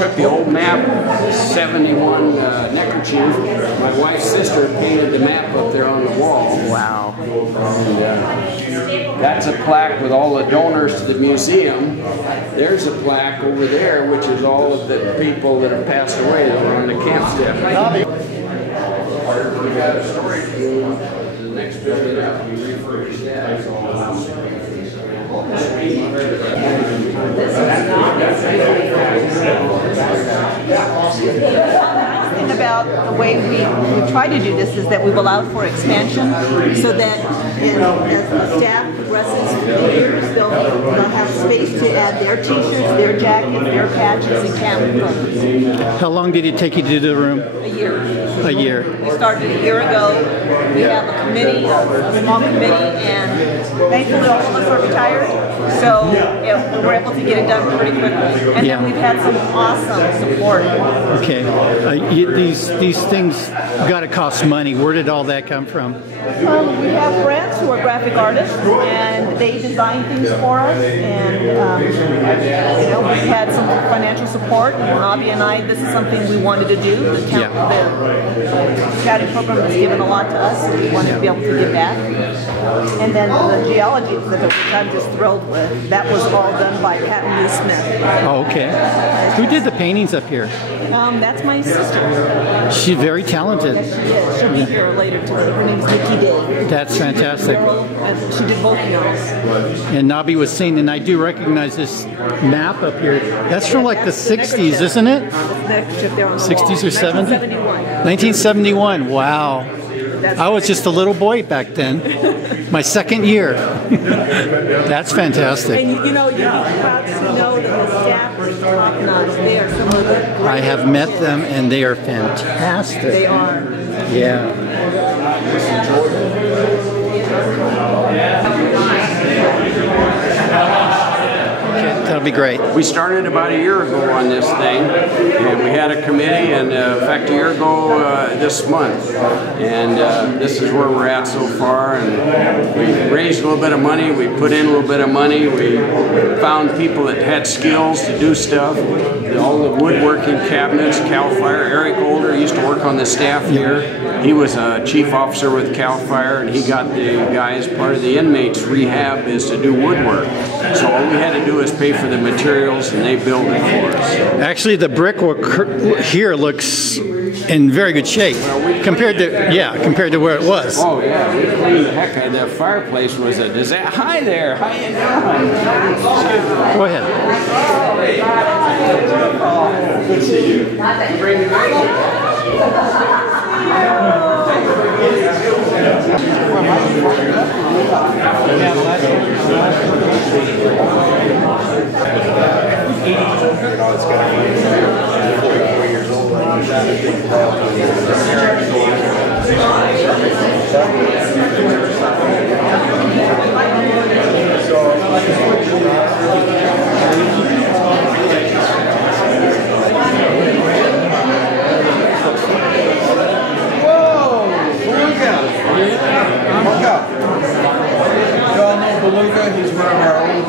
took the old map, 71 neckerchief. My wife's sister painted the map up there on the wall. Wow. And that's a plaque with all the donors to the museum. There's a plaque over there, which is all of the people that have passed away that were on the camp staff. We got a storage room. The next building up, we refurbished that. Thing about the way we try to do this is that we've allowed for expansion so that as the staff progresses through the years, they'll have space to add their t-shirts, their jackets, their patches, and camp clothes. How long did it take you to do the room? A year. A year. We started a year ago. We have a committee, a small committee, and thankfully all of us are retired, so we're able to get it done pretty quickly. And then we've had some awesome support. Okay. These things got to cost money. Where did all that come from? We have friends who are graphic artists, and they design things for us. And we've had some financial support. Nobby and I, this is something we wanted to do. The scouting program has given a lot to us. So we wanted to be able to give back. And then the geology exhibit, which I'm just thrilled with, that was all done by Pat and Lou Smith. Oh, okay. Who did the paintings up here? That's my sister. She's very talented. Yes, she is. She'll be here later today. Her name's Nikki Day. That's fantastic. She did both murals. And Nobby was saying, and I do recognize this map up here. That's from like the 60s, isn't it? 60s or 70s? 1971. Wow. I was just a little boy back then. My second year. That's fantastic. And you know that the staff is top-notch. They are some of the... I have met them, and they are fantastic. They are. Yeah. That'll be great. We started about a year ago on this thing, and we had a committee, and in fact a year ago this month, and this is where we're at so far. And we raised a little bit of money, we put in a little bit of money, we found people that had skills to do stuff. All the woodworking cabinets, CAL FIRE. Eric Older used to work on the staff here. He was a chief officer with CAL FIRE, and he got the guys, part of the inmates rehab is to do woodwork. So all we had to do is pay for the materials, and they built it for us. Actually, the brickwork here looks in very good shape compared to where it was. Oh yeah, we cleaned the heck out of that fireplace. Was a disaster. Hi there, how you doing? Go ahead. Good to see you. He's one of our old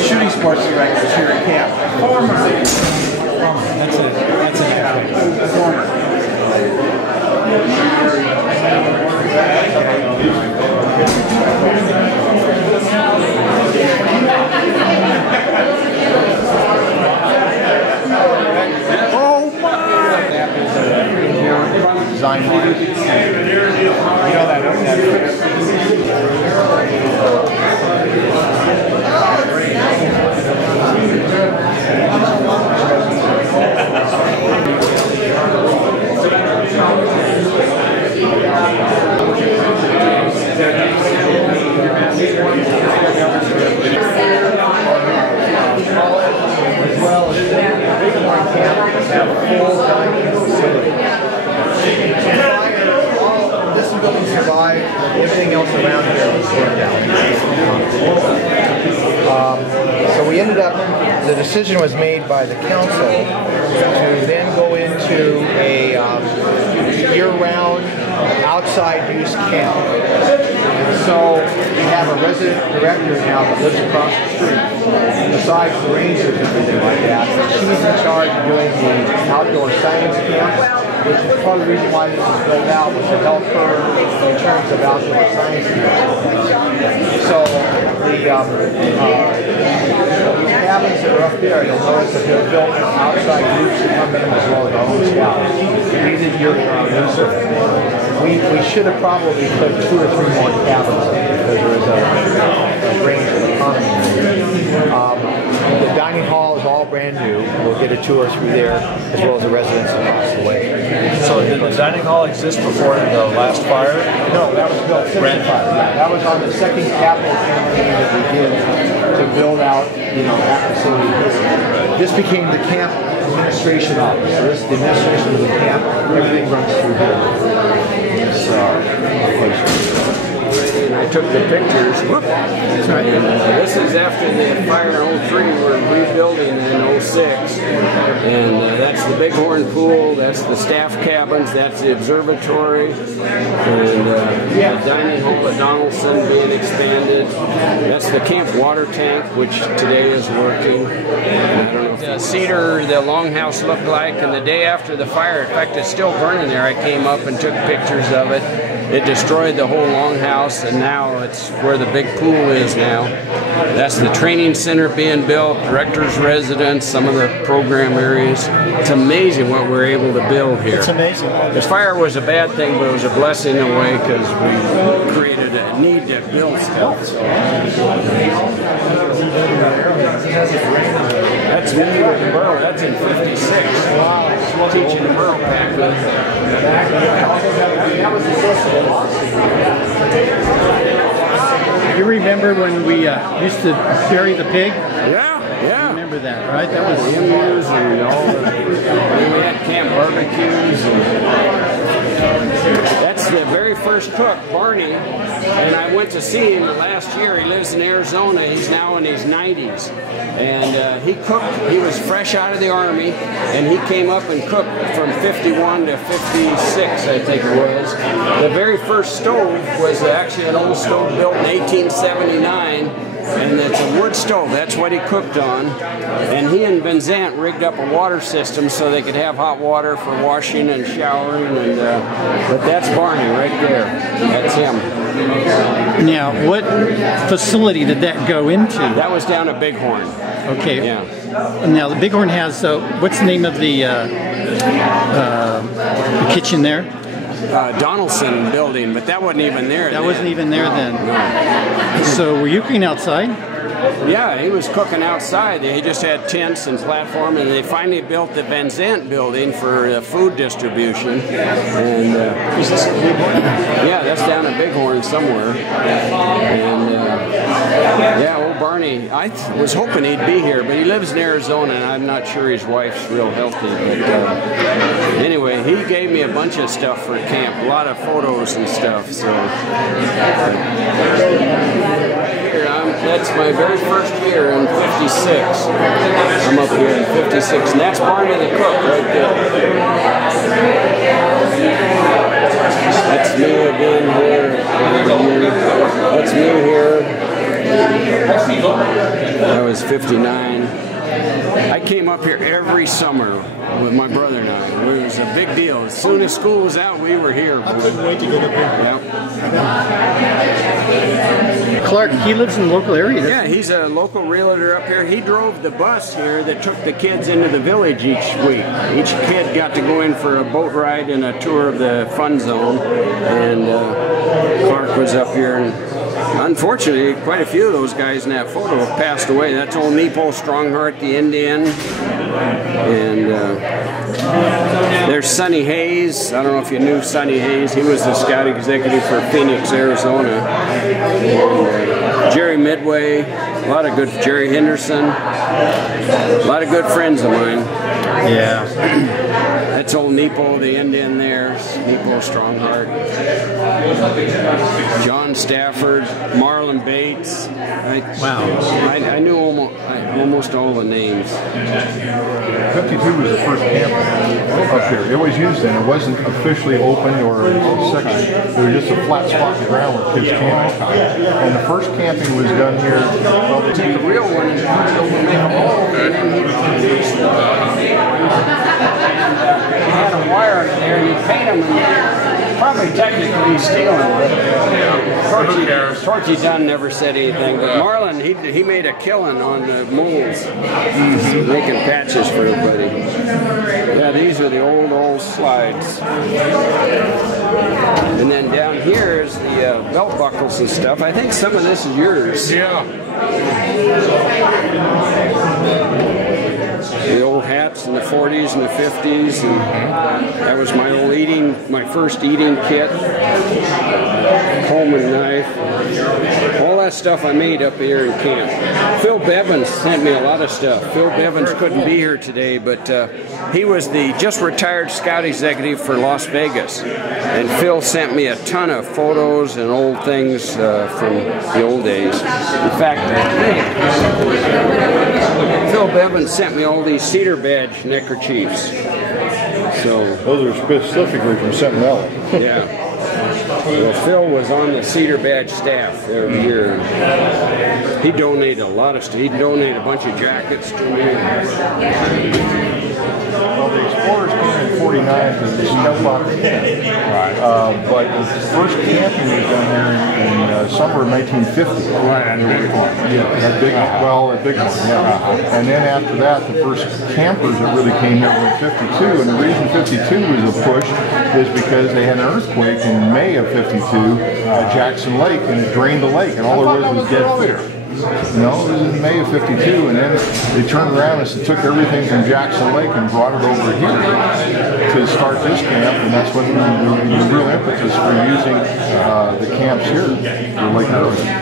shooting sports directors here at camp. Former. That's it. That's it. Former. Oh my! Design one. You know that. As well as Bighorn Camp have a full dining facility. This building survived, everything else around here was torn down. So we ended up, the decision was made by the council to then go into a year-round outside use camp. So we have a resident director now that lives across the street. Besides the rangers and everything like that, she's in charge of doing the outdoor science camp, which is part of the reason why this was built out, was to help her in terms of outdoor science camp. So the cabins that are up there, you'll notice that they're built for outside groups to come in as well as our own scouts. We should have probably put 2 or 3 more cabins because there is a range of economy. The dining hall is all brand new. We'll get a tour through there as well as the residents across the way. So did the dining hall exist before the last fire? No, that was built since the fire. That was on the second capital campaign that we did to build out, that facility. This became the camp administration office. So this is the administration of the camp. Everything runs through here. And I took the pictures. That's right. This is after the fire in 03. We're rebuilding in 06. And that's the Bighorn Pool. That's the staff cabins. That's the observatory. And the dining hall at Donaldson being expanded. That's the camp water tank, which today is working. I don't know what the cedar, the longhouse looked like. And the day after the fire, in fact, it's still burning there. I came up and took pictures of it. It destroyed the whole longhouse, and now it's where the big pool is now. That's the training center being built, director's residence, some of the program areas. It's amazing what we're able to build here. It's amazing. The fire was a bad thing, but it was a blessing in a way because we created a need to build stuff. So. That's me with the Burrow. That's in 56. Wow. Teaching the Burrow pack. You remember when we used to bury the pig? Yeah, yeah. I remember that, right? That was the emus and all the. We had camp barbecues. That's the very first cook, Barney, and I went to see him last year. He lives in Arizona. He's now in his 90s, and he cooked. He was fresh out of the Army, and he came up and cooked from 51 to 56, I think it was. The very first stove was actually an old stove built in 1879. And it's a wood stove. That's what he cooked on. And he and Benzant rigged up a water system so they could have hot water for washing and showering. And but that's Barney right there. That's him. Now, what facility did that go into? That was down at Bighorn. Okay. Yeah. Now the Bighorn has what's the name of the kitchen there? Donaldson building, but that wasn't even there. That wasn't even there then. No. So were you cooking outside? Yeah, he was cooking outside. He just had tents and platform, and they finally built the Benzant building for food distribution. And is this in Bighorn? Yeah, that's down at Bighorn somewhere. And yeah, old Barney. I was hoping he'd be here, but he lives in Arizona, and I'm not sure his wife's real healthy. But anyway, he gave me a bunch of stuff for camp, a lot of photos and stuff. So. That's my very first year in 56. I'm up here in 56, and that's Barney the cook right there. That's me again here. That's me here. That was 59. I came up here every summer with my brother and I. It was a big deal. As soon as school was out, we were here. I couldn't wait to get up here. Yep. Clark, he lives in the local area. Yeah, he's a local realtor up here. He drove the bus here that took the kids into the village each week. Each kid got to go in for a boat ride and a tour of the fun zone. And Clark was up here, and unfortunately, quite a few of those guys in that photo have passed away. That's old Nepo Strongheart, the Indian. And there's Sonny Hayes. I don't know if you knew Sonny Hayes. He was the scout executive for Phoenix, Arizona. And, Jerry Midway, a lot of good, Jerry Henderson, a lot of good friends of mine. Yeah. That's old Nepo, the Indian there, Nepo Strongheart. John Stafford, Marlon Bates. Wow. I knew almost all the names. 52 was the first camp up here. It was used then. It wasn't officially open or section. It was just a flat spot in the ground where kids camped. And the first camping was done here. Well, They take a real one and put it over the wall. He had a wire in there and you paint them and probably technically stealing, but Torchy Dunn never said anything. But Marlon, he made a killing on the molds, making patches for everybody. Yeah, these are the old slides. And then down here is the belt buckles and stuff. I think some of this is yours. yeah. The old hats in the 40s and the 50s, and that was my first eating kit, Coleman knife, all that stuff I made up here in camp. Phil Bevins sent me a lot of stuff. Phil Bevins couldn't be here today, but he was the just retired scout executive for Las Vegas, and Phil sent me a ton of photos and old things from the old days. In fact, Phil Bevins sent me all these Cedar Badge neckerchiefs. So Those are specifically from Sentinel. yeah. Well, Phil was on the Cedar Badge staff every year. He donated a lot of stuff. He donated a bunch of jackets to me. Well, the Explorers came in 49 to the Scout Locker camp. Right. But the first camping was done here in summer of 1950. Right, and big one. Yeah, that big one. Well, a big one, yeah. And then after that, the first campers that really came here were in 52. And the reason 52 was a push is because they had an earthquake in May of 52 at Jackson Lake, and it drained the lake, and all there was dead fish. No, it was in May of 52, and then they turned around and took everything from Jackson Lake and brought it over here to start this camp, and that's when the real impetus for using the camps here.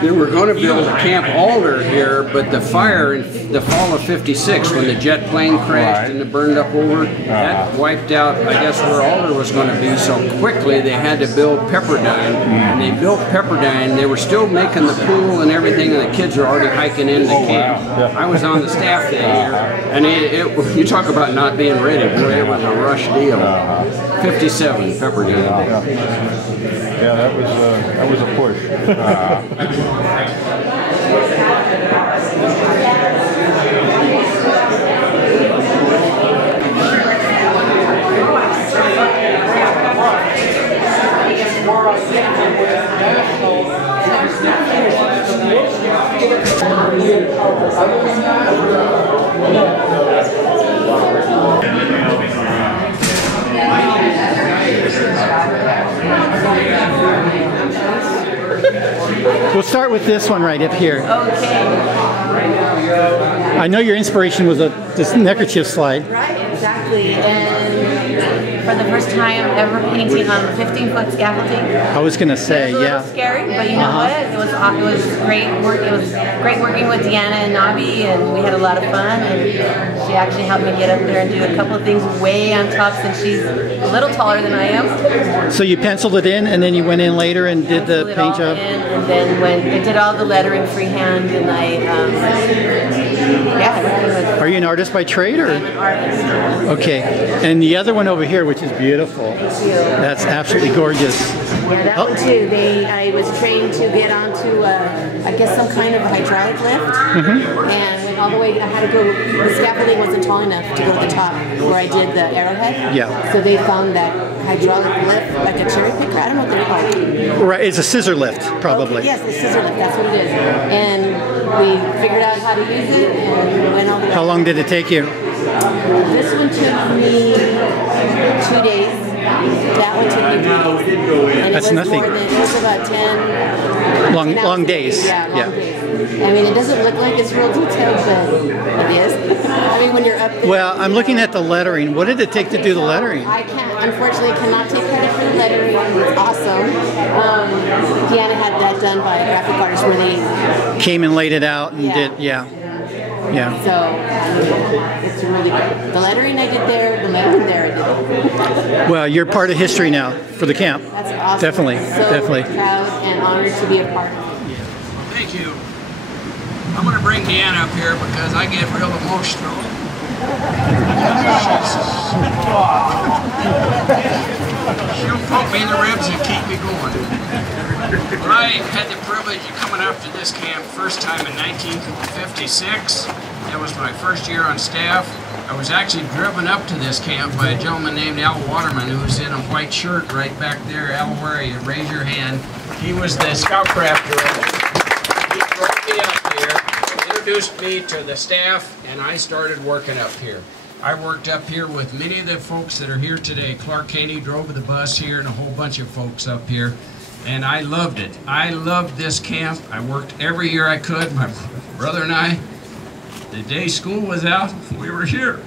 They were going to build a Camp Alder here, but the fire in the fall of 56, when the jet plane crashed and it burned up over, that wiped out, I guess, where Alder was going to be. So quickly they had to build Pepperdine, and they built Pepperdine. They were still making the pool and everything, and the kids were already hiking into camp. I was on the staff that year, and you talk about not being ready. Boy, it was a rush deal. 57, Pepperdine. Yeah, that was a push. We'll start with this one right up here. Okay. I know your inspiration was this neckerchief slide. Right, exactly. And for the first time ever painting on 15-foot scaffolding. I was going to say, It was a little scary, but you know what? It was great work. It was great working with Deanna and Nobby, and we had a lot of fun. And she actually helped me get up there and do a couple of things way on top, since she's a little taller than I am. So you penciled it in, and then you went in later and did the paint job? And then I did all the lettering freehand, and I Are you an artist by trade, or? I'm an artist. Okay. And the other one over here, which is beautiful. That's absolutely gorgeous. Yeah, that one too. I was trained to get onto, I guess, some kind of hydraulic lift, and went all the way. I had to go. The scaffolding wasn't tall enough to go to the top where I did the arrowhead. Yeah. So they found that hydraulic lift, like a cherry picker. I don't know what they're called. Right. It's a scissor lift, probably. Okay, yes, the scissor lift. That's what it is. And we figured out how to use it, and went all the way. How long did it take you? This one took me 2 days. That one took me 3 days. And That's it was nothing. It was about 10 Long days. Yeah, long days. I mean, it doesn't look like it's real detailed, but it is. I mean, when you're up there. Well, I'm looking at the lettering. What did it take to do the lettering? I unfortunately cannot take credit for the lettering. It's awesome. Deanna had that done by a graphic artist where they Came and laid it out and did, yeah. Yeah. So it's really good. The lettering I did there, the lettering there I did. Well, you're part of history now for the camp. That's awesome. Definitely, So definitely. proud and honored to be a part of it. Thank you. I'm going to bring Deanna up here because I get real emotional. She'll poke me in the ribs and keep me going. Well, I had the privilege of coming up to this camp first time in 1956. That was my first year on staff. I was actually driven up to this camp by a gentleman named Al Waterman, who was in a white shirt right back there. Al, where are you? Raise your hand. He was the scout craft director. He brought me up here, introduced me to the staff, and I started working up here. I worked up here with many of the folks that are here today. Clark Caney drove the bus here and a whole bunch of folks up here, and I loved it. I loved this camp. I worked every year I could. My brother and I, the day school was out, we were here.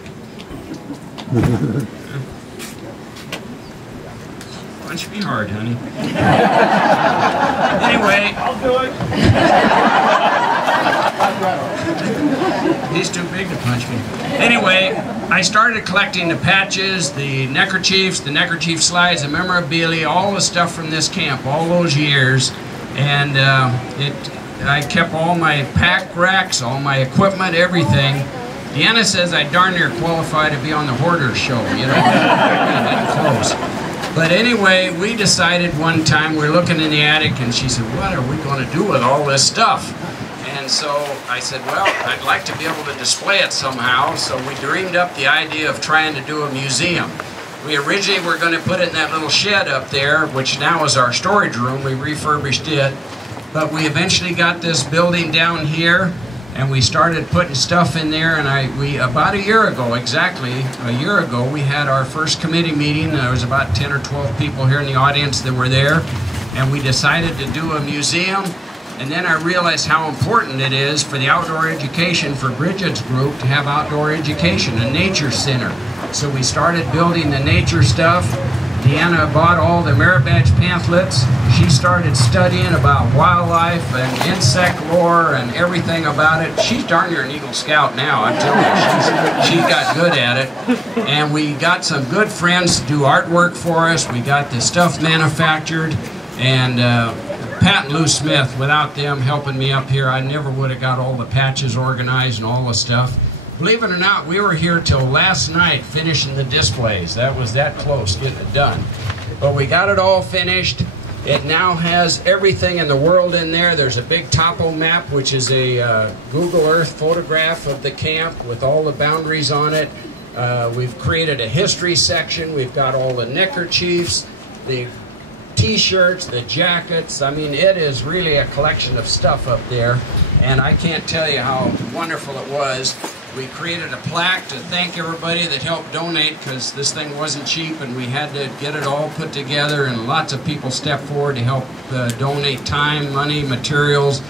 Punch me hard, honey. Anyway. I'll do it. He's too big to punch me. Anyway, I started collecting the patches, the neckerchiefs, slides, the memorabilia, all the stuff from this camp, all those years. And I kept all my pack racks, all my equipment, everything. Deanna says I darn near qualify to be on the Hoarders show, you know, that close. But anyway, we decided one time, we were looking in the attic, and she said, what are we going to do with all this stuff? And so I said, well, I'd like to be able to display it somehow. So we dreamed up the idea of trying to do a museum. We originally were going to put it in that little shed up there, which now is our storage room. We refurbished it. But we eventually got this building down here, and we started putting stuff in there. And we about a year ago, exactly a year ago, we had our first committee meeting. There was about 10 or 12 people here in the audience that were there. And we decided to do a museum. And then I realized how important it is for the outdoor education, for Bridget's group, to have outdoor education, a nature center. So we started building the nature stuff. Deanna bought all the merit badge pamphlets. She started studying about wildlife and insect lore and everything about it. She's darn near an Eagle Scout now, I'm telling you. She got good at it. And we got some good friends to do artwork for us. We got the stuff manufactured. And Pat and Lou Smith, without them helping me up here, I never would have got all the patches organized and all the stuff. Believe it or not, we were here till last night finishing the displays. That was that close getting it done. But we got it all finished. It now has everything in the world in there. There's a big topo map, which is a Google Earth photograph of the camp with all the boundaries on it. We've created a history section. We've got all the neckerchiefs, the T-shirts, the jackets. I mean, it is really a collection of stuff up there, and I can't tell you how wonderful it was. We created a plaque to thank everybody that helped donate, because this thing wasn't cheap and we had to get it all put together, and lots of people stepped forward to help donate time, money, materials.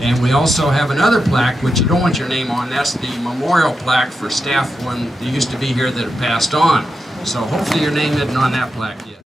And we also have another plaque, which you don't want your name on. That's the memorial plaque for staff when they used to be here that have passed on. So hopefully your name isn't on that plaque yet.